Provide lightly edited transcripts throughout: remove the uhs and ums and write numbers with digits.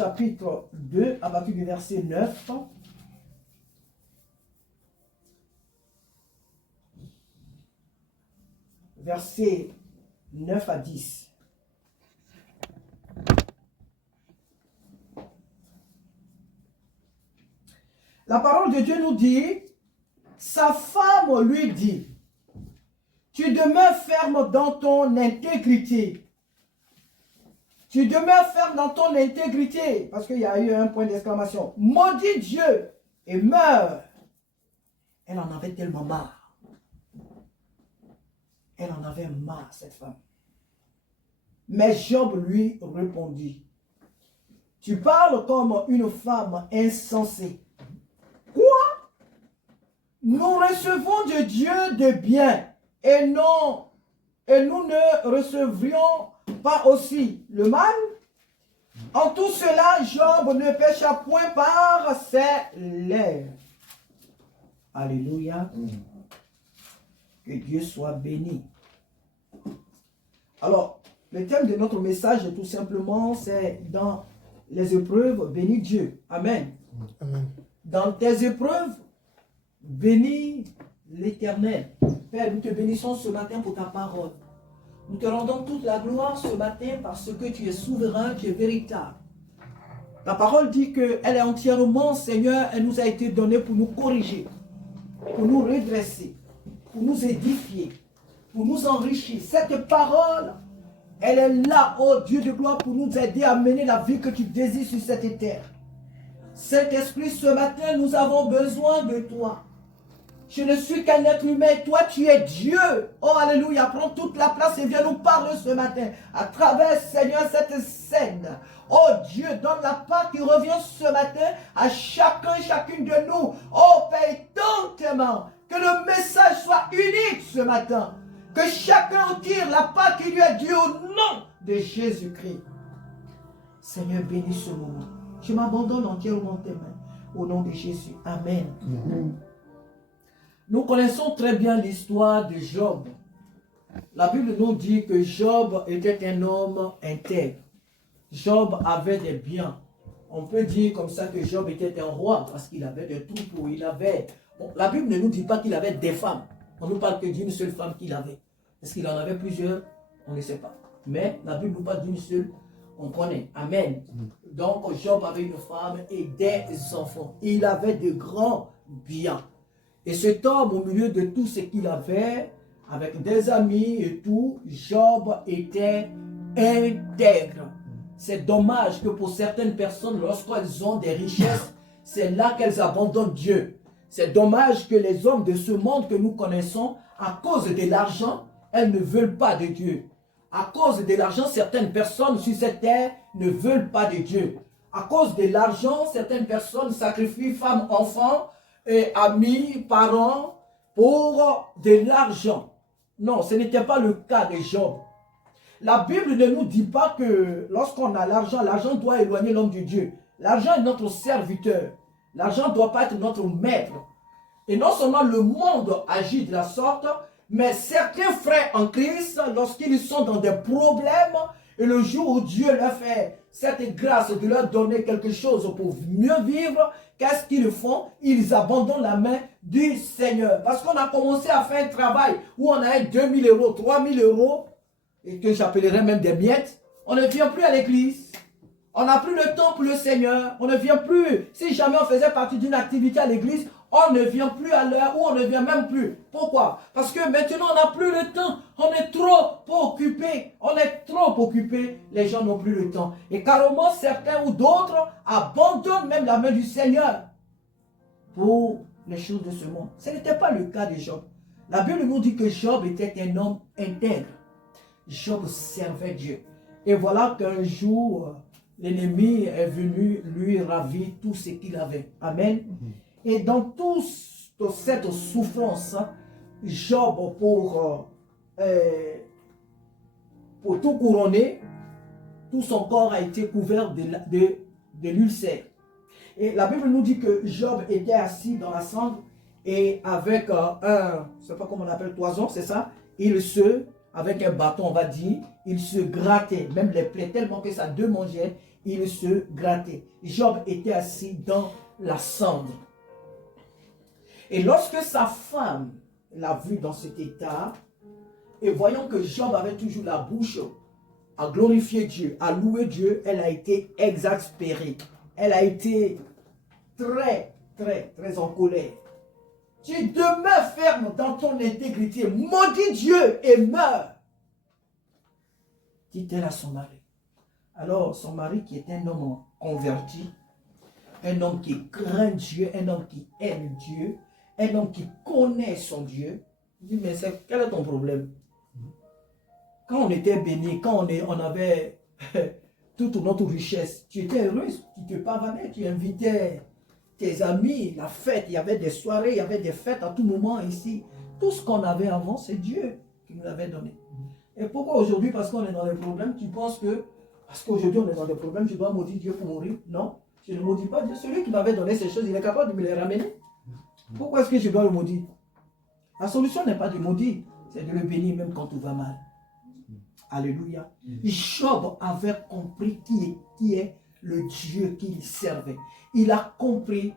chapitre 2, à partir du verset 9. Verset 9 à 10. La parole de Dieu nous dit, sa femme lui dit, tu demeures ferme dans ton intégrité. Tu demeures ferme dans ton intégrité. Parce qu'il y a eu un point d'exclamation. Maudit Dieu et meurs. Elle en avait tellement marre. Elle en avait marre, cette femme. Mais Job lui répondit, tu parles comme une femme insensée. Quoi? Nous recevons de Dieu de bien et nous ne recevrions pas aussi le mal? En tout cela, Job ne pécha point par ses lèvres. Alléluia. Que Dieu soit béni. Alors, le thème de notre message, tout simplement, c'est dans les épreuves, bénis Dieu. Amen. Amen. Dans tes épreuves, bénis l'Éternel. Père, nous te bénissons ce matin pour ta parole. Nous te rendons toute la gloire ce matin parce que tu es souverain, tu es véritable. Ta parole dit qu'elle est entièrement, Seigneur, elle nous a été donnée pour nous corriger, pour nous redresser, pour nous édifier, pour nous enrichir. Cette parole, elle est là, oh Dieu de gloire, pour nous aider à mener la vie que tu désires sur cette terre. Saint-Esprit, ce matin, nous avons besoin de toi. Je ne suis qu'un être humain, toi tu es Dieu. Oh alléluia, prends toute la place et viens nous parler ce matin à travers, Seigneur, cette scène. Oh Dieu, donne la part qui revient ce matin à chacun, chacune de nous. Oh Père, étonnamment, que le message soit unique ce matin. Que chacun en tire la part qui lui est due au nom de Jésus-Christ. Seigneur, bénis ce moment. Je m'abandonne entièrement tes mains. Au nom de Jésus. Amen. Nous connaissons très bien l'histoire de Job. La Bible nous dit que Job était un homme intègre. Job avait des biens. On peut dire comme ça que Job était un roi parce qu'il avait des troupeaux. La Bible ne nous dit pas qu'il avait des femmes. On ne nous parle que d'une seule femme qu'il avait. Est-ce qu'il en avait plusieurs? On ne sait pas. Mais la Bible nous parle d'une seule. On connaît. Amen. Donc Job avait une femme et des enfants. Il avait de grands biens. Et cet homme, au milieu de tout ce qu'il avait, avec des amis et tout, Job était intègre. C'est dommage que pour certaines personnes, lorsqu'elles ont des richesses, c'est là qu'elles abandonnent Dieu. C'est dommage que les hommes de ce monde que nous connaissons, à cause de l'argent, elles ne veulent pas de Dieu. À cause de l'argent, certaines personnes sur cette terre ne veulent pas de Dieu. À cause de l'argent, certaines personnes sacrifient femmes, enfants, et amis, parents, pour de l'argent. Non, ce n'était pas le cas de Job. La Bible ne nous dit pas que lorsqu'on a l'argent, l'argent doit éloigner l'homme de Dieu. L'argent est notre serviteur. L'argent ne doit pas être notre maître. Et non seulement le monde agit de la sorte, mais certains frères en Christ, lorsqu'ils sont dans des problèmes, et le jour où Dieu leur fait cette grâce de leur donner quelque chose pour mieux vivre, qu'est-ce qu'ils font? Ils abandonnent la main du Seigneur. Parce qu'on a commencé à faire un travail où on a 2000 euros, 3000 euros, et que j'appellerais même des miettes. On ne vient plus à l'église. On n'a plus le temps pour le Seigneur. On ne vient plus. Si jamais on faisait partie d'une activité à l'église, on ne vient plus à l'heure ou on ne vient même plus. Pourquoi? Parce que maintenant on n'a plus le temps. On est trop occupé. On est trop occupé. Les gens n'ont plus le temps. Et carrément certains ou d'autres abandonnent même la main du Seigneur pour les choses de ce monde. Ce n'était pas le cas de Job. La Bible nous dit que Job était un homme intègre. Job servait Dieu. Et voilà qu'un jour, l'ennemi est venu lui ravir tout ce qu'il avait. Amen. Et dans toute cette souffrance, Job, pour tout couronner, tout son corps a été couvert de l'ulcère. Et la Bible nous dit que Job était assis dans la cendre et avec un, je ne sais pas comment on appelle, toison, c'est ça, il se avec un bâton, on va dire, il se grattait, même les plaies, tellement que ça démangeait, il se grattait. Job était assis dans la cendre. Et lorsque sa femme l'a vu dans cet état, et voyant que Job avait toujours la bouche à glorifier Dieu, à louer Dieu, elle a été exaspérée. Elle a été très en colère. Tu demeures ferme dans ton intégrité. Maudis Dieu et meurs. Dit-elle à son mari. Alors son mari, qui est un homme converti, un homme qui craint Dieu, un homme qui aime Dieu, un homme qui connaît son Dieu, dit, mais quel est ton problème? Quand on était béni, quand on avait toute notre richesse, tu étais heureuse, tu te pavanais, tu invitais tes amis, la fête, il y avait des soirées, il y avait des fêtes à tout moment ici. Tout ce qu'on avait avant, c'est Dieu qui nous l'avait donné. Et pourquoi aujourd'hui, parce qu'on est dans les problèmes, tu penses que, parce qu'aujourd'hui on est dans des problèmes, je dois maudire Dieu pour mourir? Non, je ne maudis pas Dieu. Celui qui m'avait donné ces choses, il est capable de me les ramener. Pourquoi est-ce que je dois le maudire? La solution n'est pas de maudire, c'est de le bénir même quand tout va mal. Alléluia. Job avait compris qui est le Dieu qu'il servait. Il a compris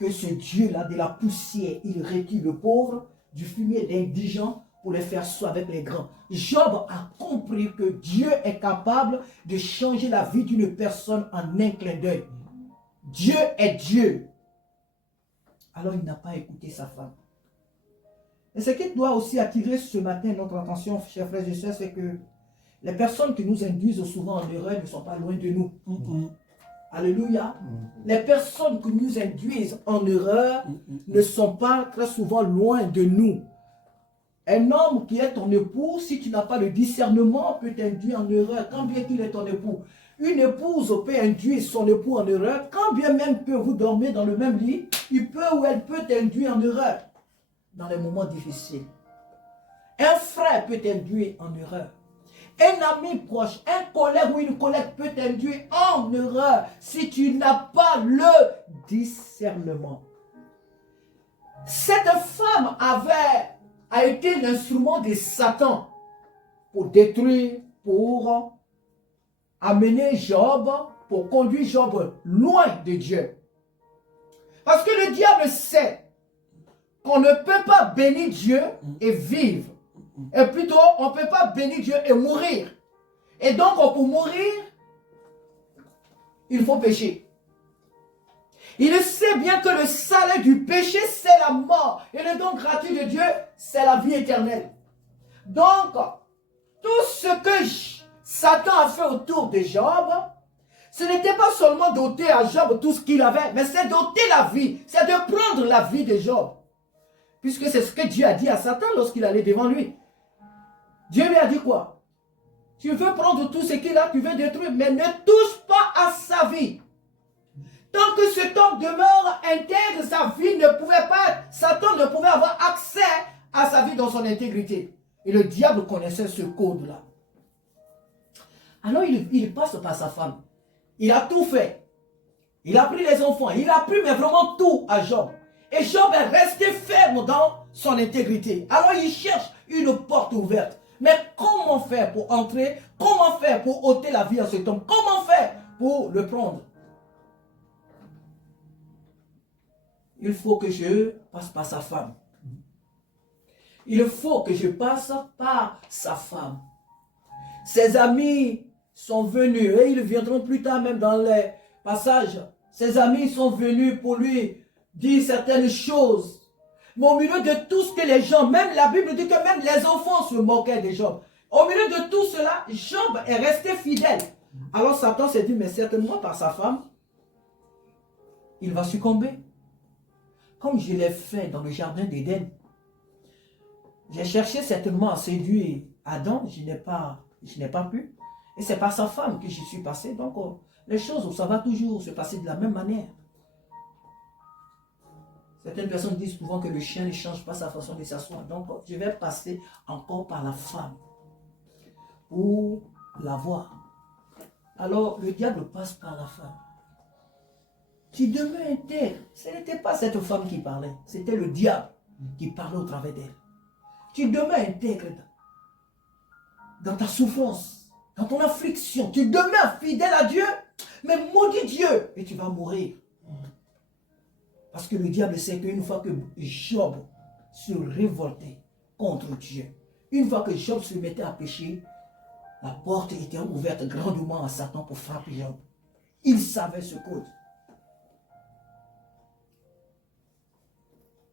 que ce Dieu-là, de la poussière, il retire le pauvre, du fumier d'indigents pour les faire soin avec les grands. Job a compris que Dieu est capable de changer la vie d'une personne en un clin d'œil. Dieu est Dieu. Alors il n'a pas écouté sa femme. Et ce qui doit aussi attirer ce matin notre attention, chers frères et sœurs, c'est que les personnes qui nous induisent souvent en erreur ne sont pas loin de nous. Alléluia. Les personnes qui nous induisent en erreur ne sont pas très souvent loin de nous. Un homme qui est ton époux, si tu n'as pas le discernement, peut t'induire en erreur, quand bien qu'il est ton époux. Une épouse peut induire son époux en erreur, quand bien même que vous dormez dans le même lit, il peut ou elle peut t'induire en erreur dans les moments difficiles. Un frère peut t'induire en erreur. Un ami proche, un collègue ou une collègue peut t'induire en erreur si tu n'as pas le discernement. Cette femme a été l'instrument de Satan pour détruire, pour amener Job, pour conduire Job loin de Dieu. Parce que le diable sait qu'on ne peut pas bénir Dieu et vivre. Et plutôt, on ne peut pas bénir Dieu et mourir. Et donc, pour mourir, il faut pécher. Il sait bien que le salaire du péché, c'est la mort. Et le don gratuit de Dieu, c'est la vie éternelle. Donc, tout ce que Satan a fait autour de Job, ce n'était pas seulement d'ôter à Job tout ce qu'il avait, mais c'est d'ôter la vie. C'est de prendre la vie de Job. Puisque c'est ce que Dieu a dit à Satan lorsqu'il allait devant lui. Dieu lui a dit quoi? Tu veux prendre tout ce qu'il a, tu veux détruire, mais ne touche pas à sa vie. Tant que cet homme demeure intègre, sa vie ne pouvait pas, Satan ne pouvait avoir accès à sa vie dans son intégrité. Et le diable connaissait ce code-là. Alors il passe par sa femme. Il a tout fait. Il a pris les enfants. Il a pris mais vraiment tout à Job. Et Job est resté ferme dans son intégrité. Alors il cherche une porte ouverte. Mais comment faire pour entrer? Comment faire pour ôter la vie à cet homme? Comment faire pour le prendre? Il faut que je passe par sa femme. Il faut que je passe par sa femme. Ses amis sont venus, et ils viendront plus tard même dans les passages. Ses amis sont venus pour lui dire certaines choses. Mais au milieu de tout ce que les gens, même la Bible dit que même les enfants se moquaient de Job. Au milieu de tout cela, Job est resté fidèle. Alors Satan s'est dit, mais certainement par sa femme, il va succomber. Comme je l'ai fait dans le jardin d'Éden. J'ai cherché certainement à séduire Adam, je n'ai pas pu. Et c'est par sa femme que j'y suis passé. Donc les choses, ça va toujours se passer de la même manière. Certaines personnes disent souvent que le chien ne change pas sa façon de s'asseoir. Donc, je vais passer encore par la femme pour la voir. Alors, le diable passe par la femme. Tu demeures intègre. Ce n'était pas cette femme qui parlait. C'était le diable qui parlait au travers d'elle. Tu demeures intègre. dans ta souffrance, dans ton affliction, tu demeures fidèle à Dieu, mais maudis Dieu et tu vas mourir. Parce que le diable sait qu'une fois que Job se révoltait contre Dieu, une fois que Job se mettait à pécher, la porte était ouverte grandement à Satan pour frapper Job. Il savait ce code.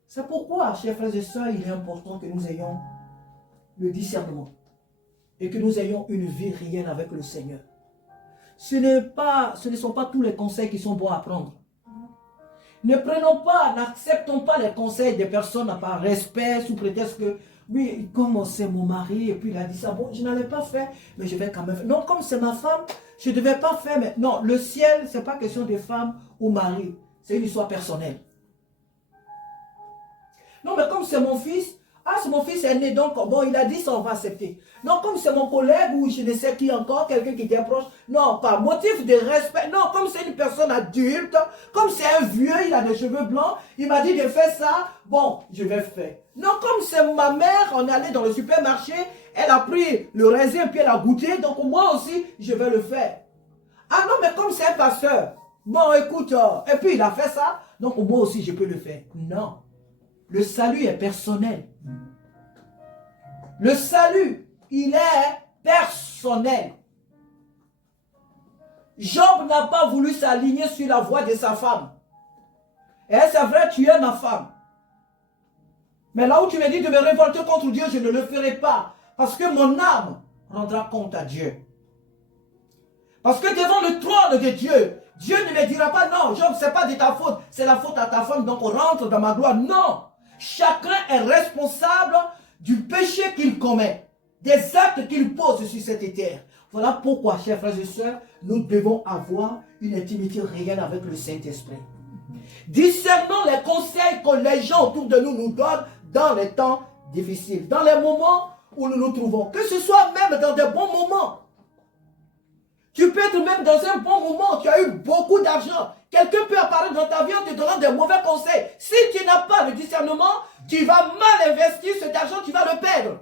C'est pourquoi, chers frères et sœurs, il est important que nous ayons le discernement et que nous ayons une vie réelle avec le Seigneur. Ce ne sont pas tous les conseils qui sont bons à prendre. Ne prenons pas, n'acceptons pas les conseils des personnes par respect, sous prétexte que, oui, comme c'est mon mari, et puis il a dit ça, bon, je n'allais pas faire, mais je vais quand même faire. Non, comme c'est ma femme, je ne devais pas faire, mais non, le ciel, ce n'est pas question de femme ou mari, c'est une histoire personnelle. Non, mais comme c'est mon fils, ah, c'est mon fils aîné, donc, bon, il a dit ça, on va accepter. Non, comme c'est mon collègue ou je ne sais qui encore, quelqu'un qui était proche, non, par motif de respect, non, comme c'est une personne adulte, comme c'est un vieux, il a des cheveux blancs, il m'a dit de faire ça, bon, je vais faire. Non, comme c'est ma mère, on est allé dans le supermarché, elle a pris le raisin, puis elle a goûté, donc moi aussi, je vais le faire. Ah non, mais comme c'est un pasteur, bon, écoute, et puis il a fait ça, donc moi aussi, je peux le faire. Non. Le salut est personnel. Le salut, il est personnel. Job n'a pas voulu s'aligner sur la voie de sa femme. Et c'est vrai, tu es ma femme. Mais là où tu me dis de me révolter contre Dieu, je ne le ferai pas. Parce que mon âme rendra compte à Dieu. Parce que devant le trône de Dieu, Dieu ne me dira pas, non, Job, ce n'est pas de ta faute, c'est la faute à ta femme, donc on rentre dans ma gloire. Non. Chacun est responsable du péché qu'il commet, des actes qu'il pose sur cette terre. Voilà pourquoi, chers frères et sœurs, nous devons avoir une intimité réelle avec le Saint-Esprit. Discernons les conseils que les gens autour de nous nous donnent dans les temps difficiles, dans les moments où nous nous trouvons, que ce soit même dans des bons moments. Tu peux être même dans un bon moment, tu as eu beaucoup d'argent. Quelqu'un peut apparaître dans ta vie en te donnant des mauvais conseils. Si tu n'as pas le discernement, tu vas mal investir cet argent, tu vas le perdre.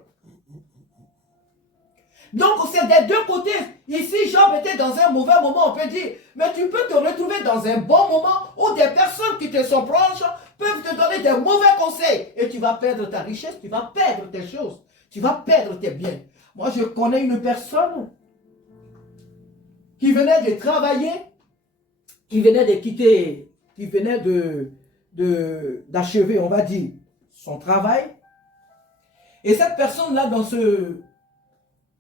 Donc c'est des deux côtés. Ici, Job était dans un mauvais moment, on peut dire. Mais tu peux te retrouver dans un bon moment où des personnes qui te sont proches peuvent te donner des mauvais conseils. Et tu vas perdre ta richesse, tu vas perdre tes choses. Tu vas perdre tes biens. Moi, je connais une personne qui venait de travailler, qui venait de quitter, qui venait d'achever, on va dire, son travail. Et cette personne-là,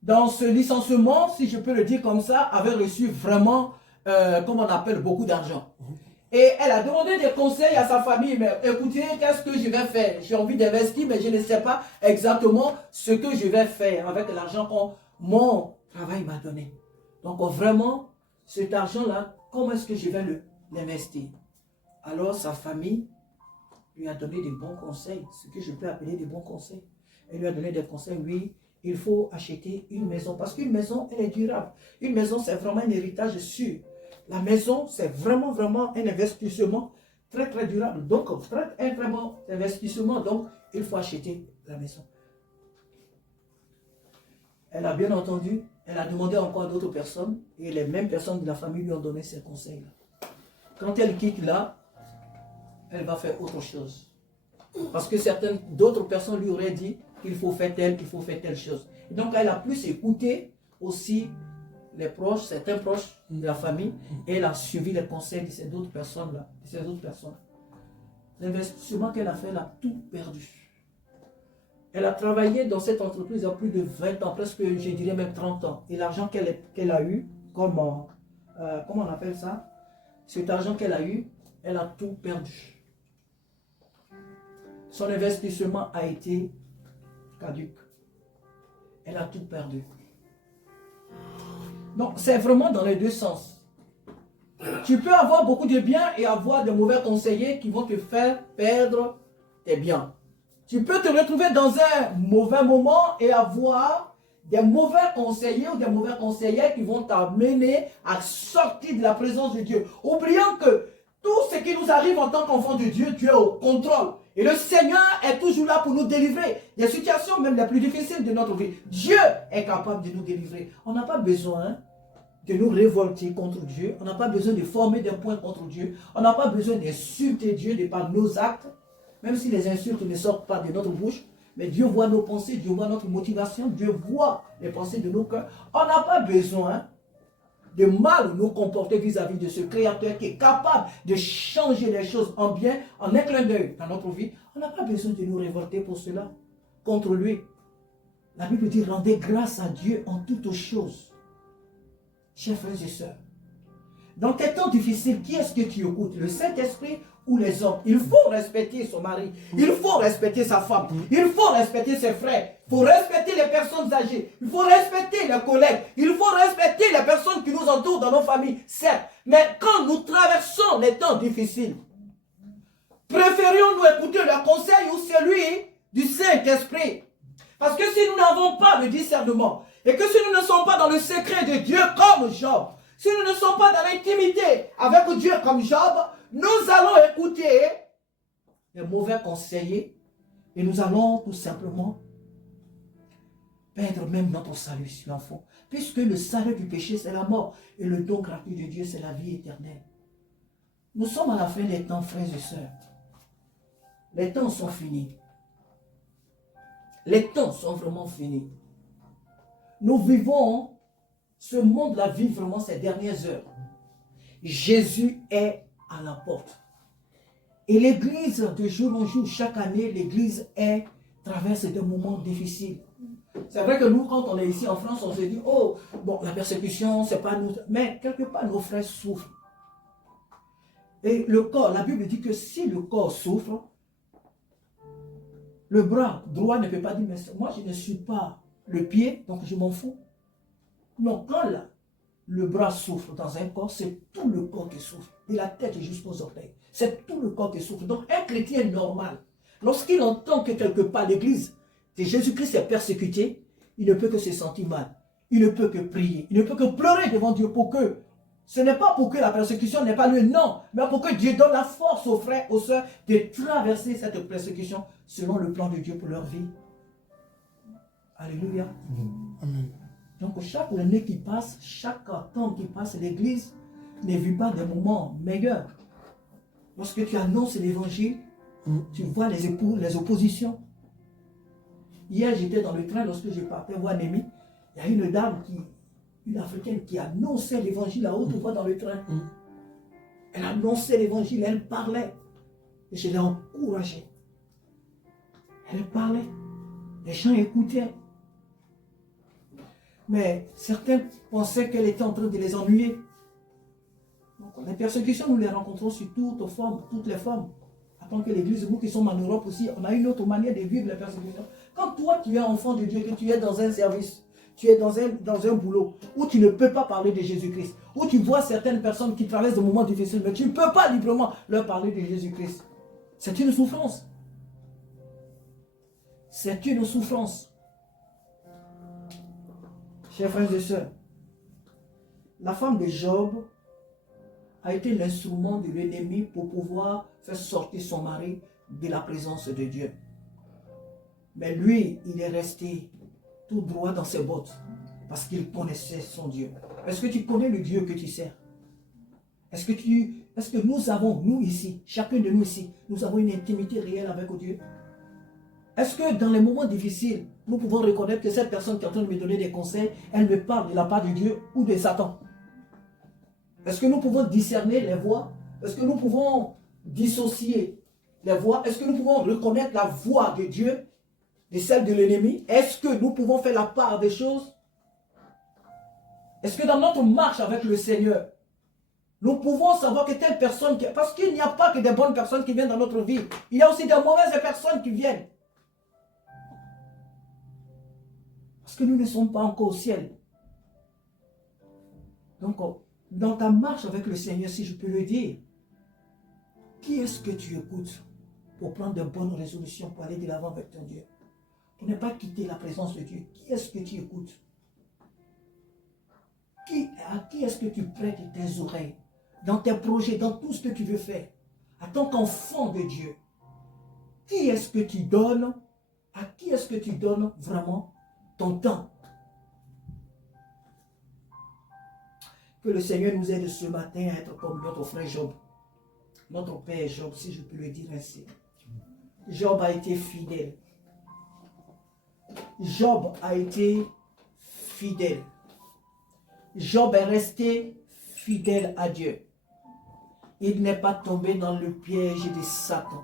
dans ce licenciement, si je peux le dire comme ça, avait reçu vraiment, comme on appelle, beaucoup d'argent. Et elle a demandé des conseils à sa famille, mais écoutez, qu'est-ce que je vais faire? J'ai envie d'investir, mais je ne sais pas exactement ce que je vais faire avec l'argent que mon travail m'a donné. Donc vraiment, cet argent-là, comment est-ce que je vais l'investir? Alors sa famille lui a donné des bons conseils, ce que je peux appeler des bons conseils. Elle lui a donné des conseils, oui, il faut acheter une maison, parce qu'une maison, elle est durable. Une maison, c'est vraiment un héritage sûr. La maison, c'est vraiment, vraiment un investissement très, très durable. Donc, un très bon investissement, donc il faut acheter la maison. Elle a bien entendu, elle a demandé encore à d'autres personnes, et les mêmes personnes de la famille lui ont donné ces conseils-là. Quand elle quitte là, elle va faire autre chose. Parce que d'autres personnes lui auraient dit qu'il faut faire telle chose. Et donc elle a plus écouté aussi les proches, certains proches de la famille, et elle a suivi les conseils de ces autres personnes-là. L'investissement qu'elle a fait, elle a tout perdu. Elle a travaillé dans cette entreprise à plus de 20 ans, presque, je dirais même 30 ans. Et l'argent qu'elle a eu, comment on appelle ça? Cet argent qu'elle a eu, elle a tout perdu. Son investissement a été caduc. Elle a tout perdu. Donc, c'est vraiment dans les deux sens. Tu peux avoir beaucoup de biens et avoir de mauvais conseillers qui vont te faire perdre tes biens. Tu peux te retrouver dans un mauvais moment et avoir des mauvais conseillers ou des mauvais conseillers qui vont t'amener à sortir de la présence de Dieu. Oublions que tout ce qui nous arrive en tant qu'enfant de Dieu, Dieu est au contrôle. Et le Seigneur est toujours là pour nous délivrer des situations même les plus difficiles de notre vie. Dieu est capable de nous délivrer. On n'a pas besoin de nous révolter contre Dieu. On n'a pas besoin de former des points contre Dieu. On n'a pas besoin d'insulter Dieu de par nos actes. Même si les insultes ne sortent pas de notre bouche. Mais Dieu voit nos pensées, Dieu voit notre motivation, Dieu voit les pensées de nos cœurs. On n'a pas besoin de mal nous comporter vis-à-vis de ce Créateur qui est capable de changer les choses en bien, en un clin d'œil dans notre vie. On n'a pas besoin de nous révolter pour cela, contre lui. La Bible dit, rendez grâce à Dieu en toutes choses. Chers frères et sœurs, dans tes temps difficiles, qui est-ce que tu écoutes? Le Saint-Esprit ou les hommes? Il faut respecter son mari, il faut respecter sa femme, il faut respecter ses frères, il faut respecter les personnes âgées, il faut respecter les collègues, il faut respecter les personnes qui nous entourent dans nos familles, certes. Mais quand nous traversons les temps difficiles, préférions-nous écouter le conseil ou celui du Saint-Esprit? Parce que si nous n'avons pas le discernement, et que si nous ne sommes pas dans le secret de Dieu comme Job, si nous ne sommes pas dans l'intimité avec Dieu comme Job, nous allons écouter les mauvais conseillers et nous allons tout simplement perdre même notre salut si l'on faut. Puisque le salut du péché, c'est la mort et le don gratuit de Dieu, c'est la vie éternelle. Nous sommes à la fin des temps, frères et sœurs. Les temps sont finis. Les temps sont vraiment finis. Nous vivons ce monde, la vie vraiment ces dernières heures. Jésus est à la porte. Et l'église, de jour en jour, chaque année, l'église traverse des moments difficiles. C'est vrai que nous, quand on est ici en France, on se dit, oh, bon, la persécution, c'est pas nous. Mais quelque part, nos frères souffrent. Et le corps, la Bible dit que si le corps souffre, le bras droit ne peut pas dire, mais moi, je ne suis pas le pied, donc je m'en fous. Non, quand le bras souffre dans un corps, c'est tout le corps qui souffre, de la tête jusqu'aux orteils. C'est tout le corps qui souffre. Donc un chrétien normal, lorsqu'il entend que quelque part l'église de Jésus-Christ est persécutée, il ne peut que se sentir mal. Il ne peut que prier. Il ne peut que pleurer devant Dieu pour que, ce n'est pas pour que la persécution n'ait pas lieu, non, mais pour que Dieu donne la force aux frères, aux sœurs de traverser cette persécution selon le plan de Dieu pour leur vie. Alléluia. Amen. Donc chaque année qui passe, chaque temps qui passe, l'église ne vit pas des moments meilleurs. Lorsque tu annonces l'évangile, tu vois les oppositions. Hier, j'étais dans le train, lorsque je partais voir Némi, il y a une dame, une africaine qui annonçait l'évangile à haute voix dans le train. Elle annonçait l'évangile, elle parlait. Et je l'ai encouragée. Elle parlait. Les gens écoutaient. Mais certains pensaient qu'elle était en train de les ennuyer. Donc, les persécutions, nous les rencontrons sur toutes les formes. Attends que l'église, nous qui sommes en Europe aussi, on a une autre manière de vivre les persécutions. Quand toi, tu es enfant de Dieu, que tu es dans un service, tu es dans un boulot, où tu ne peux pas parler de Jésus-Christ, où tu vois certaines personnes qui traversent des moments difficiles, mais tu ne peux pas librement leur parler de Jésus-Christ. C'est une souffrance. C'est une souffrance. Chers frères et sœurs, la femme de Job a été l'instrument de l'ennemi pour pouvoir faire sortir son mari de la présence de Dieu. Mais lui, il est resté tout droit dans ses bottes parce qu'il connaissait son Dieu. Est-ce que tu connais le Dieu que tu sers? Est-ce que nous avons, nous ici, chacun de nous ici, nous avons une intimité réelle avec Dieu? Est-ce que dans les moments difficiles, nous pouvons reconnaître que cette personne qui est en train de me donner des conseils, elle me parle de la part de Dieu ou de Satan? Est-ce que nous pouvons discerner les voix? Est-ce que nous pouvons dissocier les voix? Est-ce que nous pouvons reconnaître la voix de Dieu de celle de l'ennemi? Est-ce que nous pouvons faire la part des choses? Est-ce que dans notre marche avec le Seigneur, nous pouvons savoir que telle personne... Parce qu'il n'y a pas que des bonnes personnes qui viennent dans notre vie. Il y a aussi des mauvaises personnes qui viennent. Parce que nous ne sommes pas encore au ciel. Donc, dans ta marche avec le Seigneur, si je peux le dire, qui est-ce que tu écoutes pour prendre de bonnes résolutions, pour aller de l'avant avec ton Dieu? Pour ne pas quitter la présence de Dieu. Qui est-ce que tu écoutes? À qui est-ce que tu prêtes tes oreilles? Dans tes projets, dans tout ce que tu veux faire. En tant qu'enfant de Dieu. qui est-ce que tu donnes? À qui est-ce que tu donnes vraiment ton temps? Que le Seigneur nous aide ce matin à être comme notre frère Job. Notre père Job, si je peux le dire ainsi. Job a été fidèle. Job a été fidèle. Job est resté fidèle à Dieu. Il n'est pas tombé dans le piège de Satan.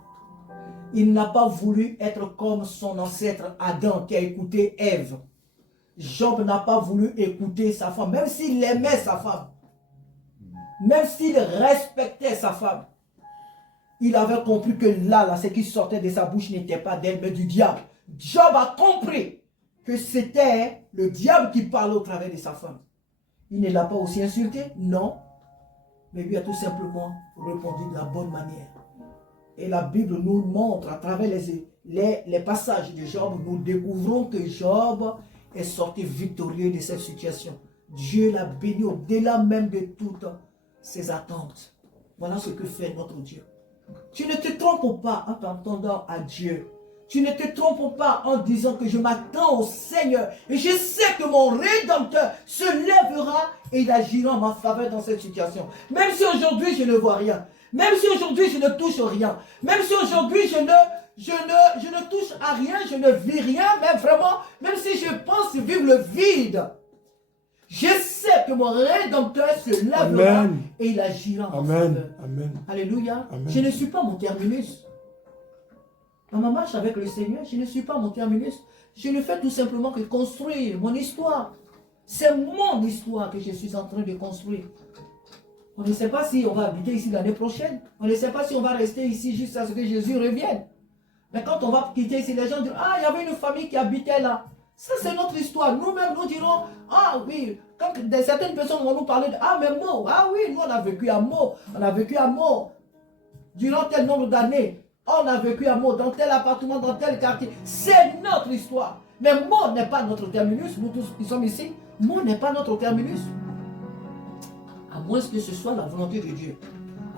Il n'a pas voulu être comme son ancêtre Adam qui a écouté Ève. Job n'a pas voulu écouter sa femme, même s'il aimait sa femme. Même s'il respectait sa femme. Il avait compris que là, ce qui sortait de sa bouche n'était pas d'elle, mais du diable. Job a compris que c'était le diable qui parlait au travers de sa femme. Il ne l'a pas aussi insulté? Non. Mais lui a tout simplement répondu de la bonne manière. Et la Bible nous montre, à travers les passages de Job, nous découvrons que Job est sorti victorieux de cette situation. Dieu l'a béni au-delà même de toutes ses attentes. Voilà ce que fait notre Dieu. Tu ne te trompes pas en t'attendant à Dieu. Tu ne te trompes pas en disant que je m'attends au Seigneur. Et je sais que mon Rédempteur se lèvera et il agira en ma faveur dans cette situation. Même si aujourd'hui je ne vois rien. Même si aujourd'hui je ne touche rien. Même si aujourd'hui je ne touche à rien, je ne vis rien. Mais vraiment, même si je pense vivre le vide. Je sais que mon Rédempteur se lèvera et il agira en ma faveur. Amen. Alléluia. Amen. Je ne suis pas mon terminus. Dans ma marche avec le Seigneur, je ne suis pas mon terminus. Je ne fais tout simplement que construire mon histoire. C'est mon histoire que je suis en train de construire. On ne sait pas si on va habiter ici l'année prochaine. On ne sait pas si on va rester ici jusqu'à ce que Jésus revienne. Mais quand on va quitter ici, les gens diront, ah, il y avait une famille qui habitait là. Ça, c'est notre histoire. Nous-mêmes, nous dirons, ah oui, quand certaines personnes vont nous parler de, ah, mais Mo, ah oui, nous, on a vécu à Mo. On a vécu à Mo durant tel nombre d'années. On a vécu à Mo, dans tel appartement, dans tel quartier. C'est notre histoire. Mais Mo n'est pas notre terminus. Nous tous qui sommes ici, Mo n'est pas notre terminus. À moins que ce soit la volonté de Dieu.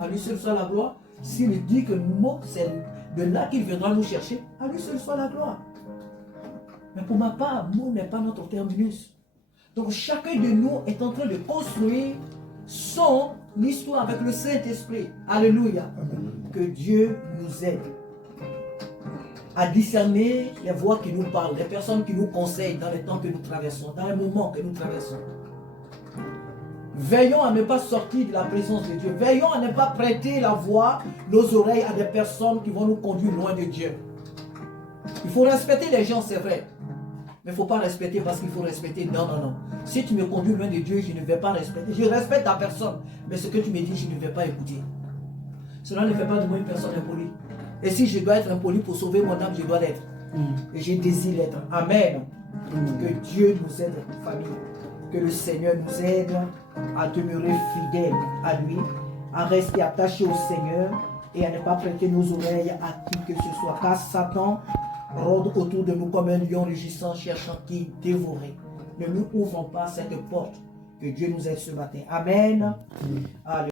À lui seul soit la gloire. S'il dit que Mo, c'est de là qu'il viendra nous chercher, à lui seul soit la gloire. Mais pour ma part, Mo n'est pas notre terminus. Donc chacun de nous est en train de construire son histoire avec le Saint-Esprit. Alléluia. Amen. Que Dieu nous aide à discerner les voix qui nous parlent, les personnes qui nous conseillent dans les temps que nous traversons, dans les moments que nous traversons. Veillons à ne pas sortir de la présence de Dieu. Veillons à ne pas prêter la voix, nos oreilles à des personnes qui vont nous conduire loin de Dieu. Il faut respecter les gens, c'est vrai. Mais il ne faut pas respecter parce qu'il faut respecter. Non, non, non. Si tu me conduis loin de Dieu, je ne vais pas respecter. Je respecte ta personne. Mais ce que tu me dis, je ne vais pas écouter. Cela ne fait pas de moi une personne impolie. Et si je dois être impoli pour sauver mon âme, je dois l'être. Et je désire l'être. Amen. Que Dieu nous aide, famille. Que le Seigneur nous aide à demeurer fidèles à lui, à rester attachés au Seigneur et à ne pas prêter nos oreilles à qui que ce soit. Car Satan rôde autour de nous comme un lion rugissant, cherchant qui dévorer. Ne nous ouvrons pas cette porte. Que Dieu nous aide ce matin. Amen. Alléluia.